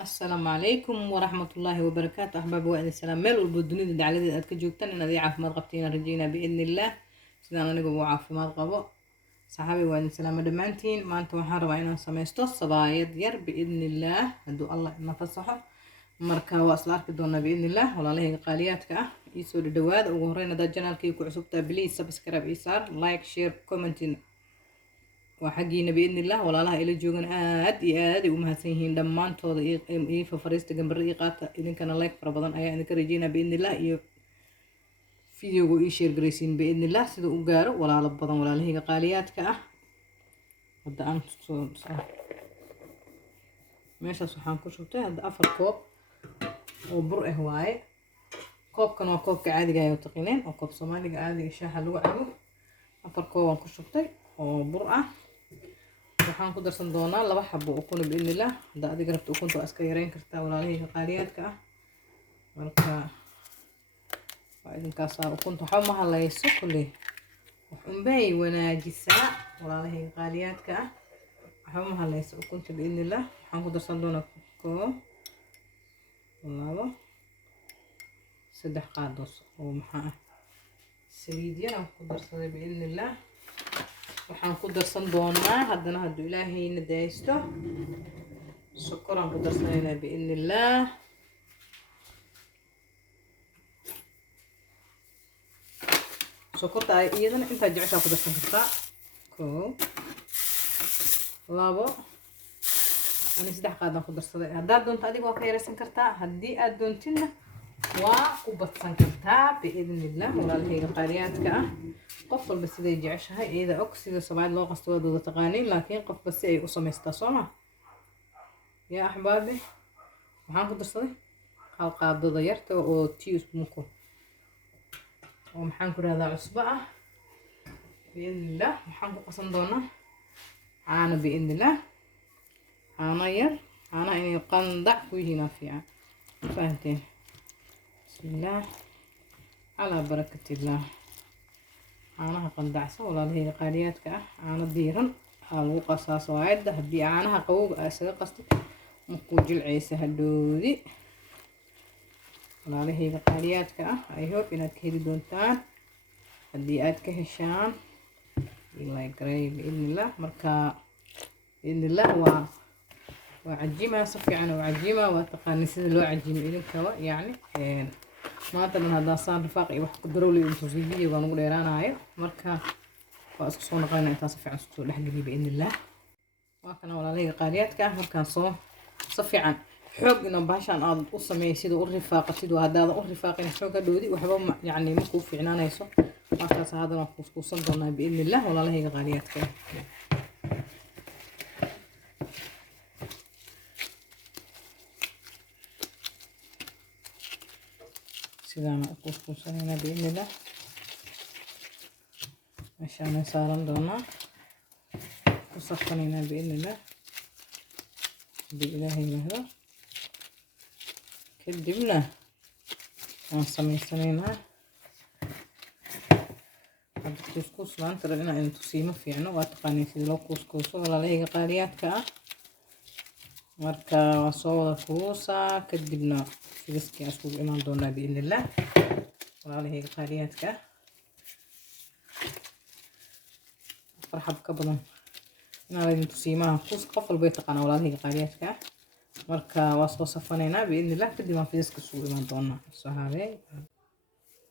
السلام عليكم ورحمة الله وبركاته أحباب وإن السلام ميل والبدنيد اللي على أدك جوجتن إن ذي عافماد قبتين رجينا بإذن الله سيدنا نجوا عافماد قبو صحابي وإن السلام دمانتين ما أنتم حرب عينا سميستو صبايد ير بإذن الله هدو الله إن فصحه مركا وأصلار كدونا بإذن الله ولا له قالياتك يسود الدواد وغرينا دا جنال كيكو عصبتا بليز سبسكرايب إيسار لايك شير كومنتين وحقينا بإذن الله ولا لها إلى جوجن آد ومهسينين دمان توض ففريست جنبر إيقات إذن كان لايك فربضان أيا إنك رجينا بإذن الله فيديو يشير جريسين بإذن الله سيدو أجارو ولا لبضان ولا له قاليات كأ هذا أنت ماشي سبحان كشوفته هذا أفر كوب وبرء هواي كوب كانوا كوب كعادي جاي وتقينين أو كوب صومالي عادي شاح لوعه أفر كوب كشوفته وبرء waxaan ku darsan doonaa 2 xabo ukun biin illah hada adiga rabto ukunta iska yareyn kartaa walaalahay qaaliyaadka ah marka waa idinkaas ukunta waxa ma halayso kulli waxun bay wanaajisaa walaalahay qaaliyaadka ah waxa ma halayso ukunta biin illah waxaan ku darsan doonaa labo 3 qaado oo maxaa saliid yar aan ku darsaday biin illah waxaan ku darsan doonaa haddana hadduu ilaahay na daysto sokor aan ku darsanaynaa biidn illah sokorta ay iyadana inta jeceshaa ku darsan kartaa labo ani 3 qaad aan ku darsaday haddaad doonto adiga waa ka yaraysan kartaa haddii aad doontina waa ku badsan kartaa biidn illah walaalahayga qaaliyaadka ah qof walba siday jeceshahay iyada og sida Soomaali loo qasto wada taqaaniin laakiin qof bas ay u sameystaa Sooma ya ahbaabi waxaan ku darsaday hal qaadada yarta oo teaspoonku oo maxaan ku raadaa cusbo ah biidnillah waxaan ku qasan doonaa caano biidnillah caano yar caano inay qandac ku yihiin fiican fahanteen bismillah ala barakatillah caanaha qandacsan walaalahayga qaaliyaadka ah caano diiran lagu qasaa sooyada haddii caanaha qabowga isaga qastid markuu jilcaysa hadhoodi walaalahayga qaaliyaadka ah I hope inaad ka heli doontaan haddii aad ka heshaan ilaa garay biidnillah marka biidnillah waa cajiima si fiican oo cajiima waa taqaani sida loo cajiimo idinka yani maanta man hadda saan rifaaq iyo wax ku darowlay inta video gaan ugu dheeraanayo marka waa isku soo noqonayna intaas fiican isku soo dhaxgeliyo biidnillah waa kana walaalahayga qaaliyaadka ah markaan soo fiican xoog inaan baashan aad u sameeysid oo rifaaqatid oo hadda u rifaaqin xoog doodi waxba yani ma ku fiicnaanayso markaas hadana ku iskuusan doonaa biidnillah walaalahayga qaaliyaadka sidaan ku iskuusanayna biidnillah meeshaan saaran doonaa ku safanayna biidnillah biilaahay mahdo kadibna aan sameysanaynaa hadda kuskuus maanta rabina inuu tusiimo fiicno waa taqaaniin sida loo kuskuuso walaalahayga qaaliyaadka ah marka waa soo wada kuusaa kadibna fidiskii isku imaan doonaa biidnillah walaalahayga qaaliyaadka farxad ka badan inaan idin tusiimaha kuus qof walba taqaana walaalahayga qaaliyaadka marka waa soo safanaynaa biidnillah kadib aan fidiska isku imaan doonaa sahaabay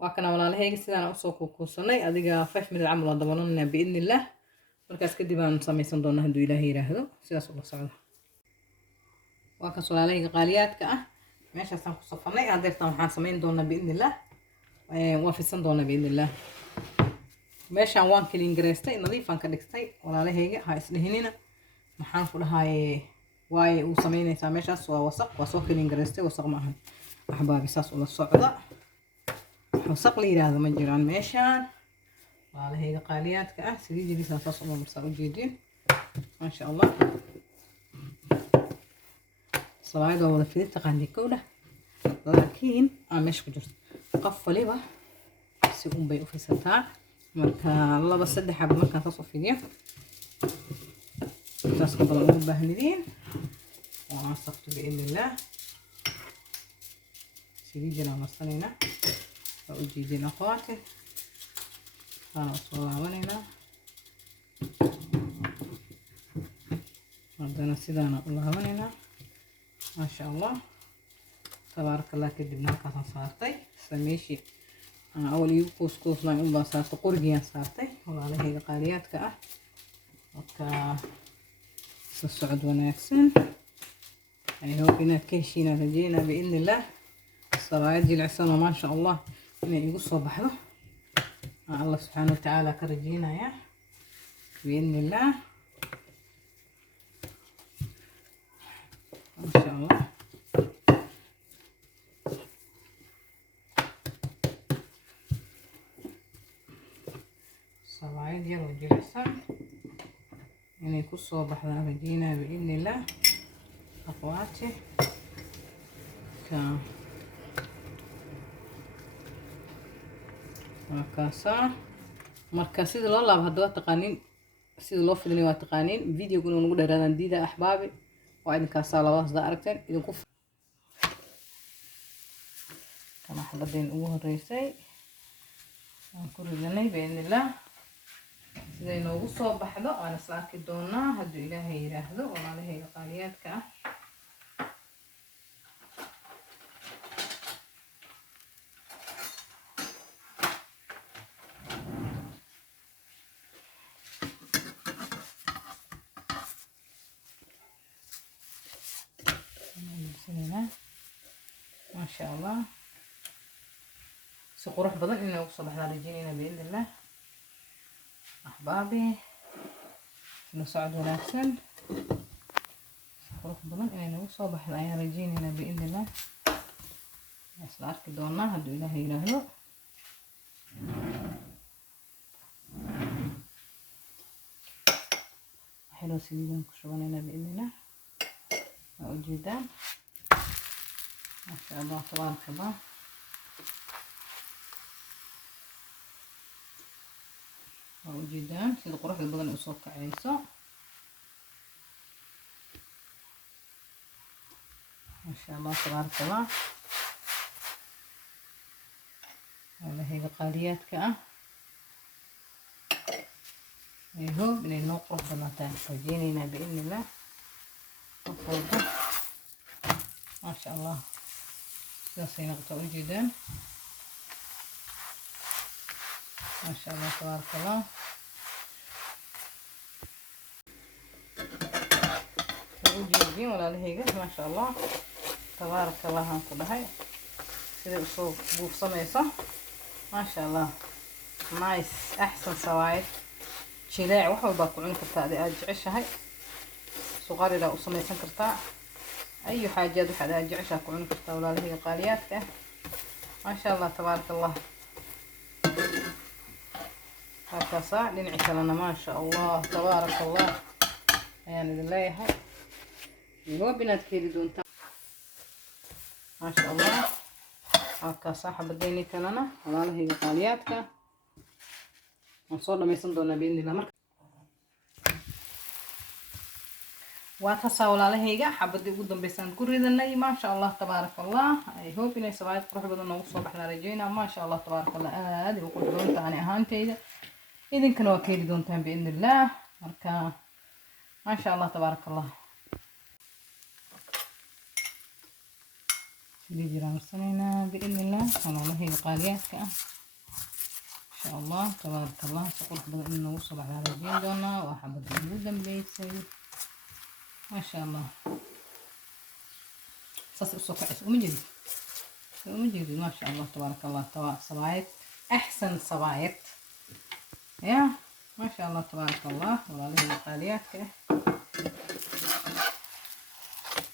waa kana walaalahayga sidaan u soo kuusanay adiga 5 minute camal waa dabalanaa biidnillah markaas kadib aan sameysan doonaa hadduu ilaahay yiraahdo sidaas uga socda waa ka walaalahayga qaaliyaadka ah meeshaasaan ku safanay hadeertaan waxaan sameyn doonaa biidnillah waa fisan doonaa biidnillah meeshaan waan clean gareystay nadiifan ka dhigtay walaalahayga ha isdhihinina maxaan ku dhahaye waaye uu sameynaysaa meeshaas waa wasaq waa soo clean gareystay wasaq ma ahan ahbaabi saas ula socda wasaq la yiraahdo ma jiraan meeshaan walaalahayga qaaliyaadka ah sidii jiriisa saas uma marsaa u jeedin ma sha Allah صلاة ولا فيديو تقاني كودا لكن مش كجرت قفليبا سيقوم بيو في ستار مركا الله بس صدق حب مركا تصف فيديو تاسك بدل مبهلين وعصفت بإذن الله. سيدنا مصنينا وأجيدنا أخواتي أنا أصورها ونينا عندنا سيدنا الله ونينا ما شاء الله تبارك الله. كدبنا كاسان صارتي سميشي أنا أول يوكوس كوس لا يوم صارت قرقيان صارتي والله هي قاليات كأه وكا السعود وناكسن يعني هو بنا كيشينا رجينا بإذن الله. الصراحة يجي العسانة ما شاء الله إنه يقصوا بحضه الله سبحانه وتعالى كرجينا يا بإذن الله ما شاء الله. الصواعد يلا يجي العسان إنه يقصوا بحضه رجينا بإذن الله أخواتي. markaasa marka sida loo laabo hadda waa taqaanin sida loo fidinayo waa taqaanin videoguna nagu dheeraadaan diida axbaabi waa idinkaasa labadaas da aragteen idinku kana xabadeen ugu horeysay aan ku ridanay biidnillah siday noogu soo baxdo waan isla arki doonaa hadduu ilaahay yiraahdo walaalahayga qaaliyaadka ah. ما شاء الله سقروح بدن إنه وصل إحنا رجينا بإذن الله أحبابي نسعد ونكسن سقروح بدن إنه وصل إحنا رجينا بإذن الله أصل عارك دونا هدو إلهي يرهلو حلو سيدنا كشغلنا بإذن الله موجودان ما شاء الله تبارك الله. موجودان سيد قروح البدن أصوك عيسى ما شاء الله تبارك الله. هذا هي قاليات كأه ايهو بني نقرح بناتان وجينينا بإذن الله وفوضه ما شاء الله سينا قطعوا جدا ما شاء الله تبارك الله. وجيدين ولا لهيجة ما شاء الله تبارك الله هنقول هاي كده أصوب بوف صميصة ما شاء الله نايس أحسن سوايد شلاع وحول باكوعين كرتا دي أجعش هاي صغاري لو صميصة كرتا أي حاجة دي حدا أجعشها كوعين كرتا ولا لهي قاليات ما شاء الله تبارك الله. هكذا لنعيش لنا ما شاء الله تبارك الله يعني بالله هاي هو بنات كيدي دون ما شاء الله. هكذا صاحب الديني كلنا والله هي قالياتك نصور لما يصندونا بإذن الله مركز واتحصى والله هي حبدي قدام بيسان كوريدني ما شاء الله تبارك الله. اي هوب اني سوايد قروح بدنا نوصل بحنا رجينا ما شاء الله تبارك الله. هذه وقول دونتا يعني اهانتيدا إذن كانوا أكيد دونتين بإذن الله مركا ما شاء الله تبارك الله. سيدي جرام السنينة بإذن الله والله هي قالياتك إن شاء الله تبارك الله. سقول حبض إنه وصل على رجين دونا وحبض الجودة بيسي ما شاء الله. صاص السوق عيس ومجدي ما شاء الله تبارك الله. صبايت أحسن صبايت يا ما شاء الله تبارك الله والله هي قالياتك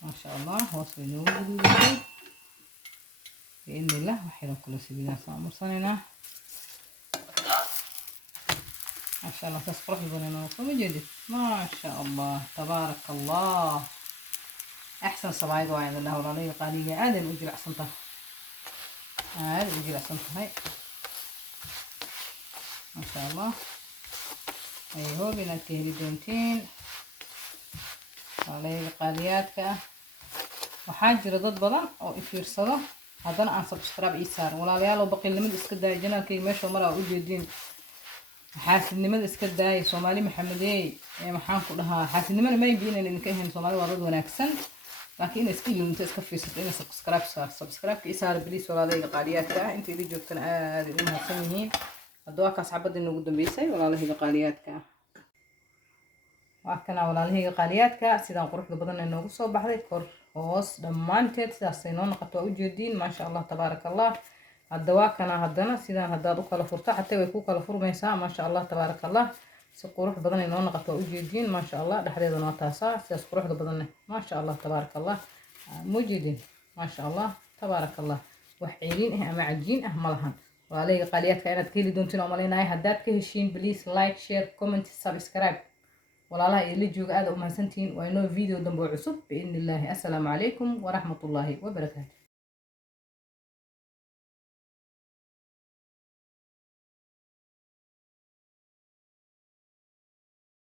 ما شاء الله. وصل نور بإذن الله وحيلا كل سيدنا صامر صنينا ما شاء الله. تسقط البنينا وصل جديد ما شاء الله تبارك الله. أحسن صبايد وعين الله والله قالية هذا الوجه الأحسنته هذا الوجه الأحسنته هاي ما شاء الله. أيهو بنات كهري دونتين والله قالياتك waxaa jira dad badan oo i fiirsado haddana aan subscribe ii saarin walaalayaal oo baqiilnimada iska daaya janaalkayga meesha maraa u jeediin xaasidnimada iska daaya soomaali maxamedeey maxaan ku dhahaa xaasidnimada maybe inaan idinka ahayn soomaali waa dad wanaagsan laakiin inay iska ilunta iska fiirsato inay subscribe-ka ii saara biliis walaalahayga qaaliyaadka ah inta idin joogtana aad ay u mahadsan yihiin hadda waa kaas xabadda inoogu dambeysay walaalahayga qaaliyaadka ah waa kana walaalahayga qaaliyaadka sidaan quruxda badan ee noogu soo baxday kor hoos dhammaanteed sidaasay noo noqoto waa ujeediin maasha allah tabaaraka allah hadda waa kana haddana sidaan haddaad u kala furto xataa way ku kala furmaysaa maasha allah tabaaraka allah si qurux badan ay noo noqoto waa ujeediin maasha allah dhexdeedana waa taasaa sidaas quruxda badanne maasha allah tabaaraka allah mujeedin maasha allah tabaaraka allah wax ceelin ah ama cajiin ah ma lahan walaalahayga qaaliyaadka inaad ka heli doontiin oo malaynahay haddaad ka heshiin please like share comment subscribe walaalaha idinla jooga aad u mahadsantihiin waa inoo video dambe oo cusub biidni illaahi assalaamu calaykum waraxmatullaahi wabarakaatu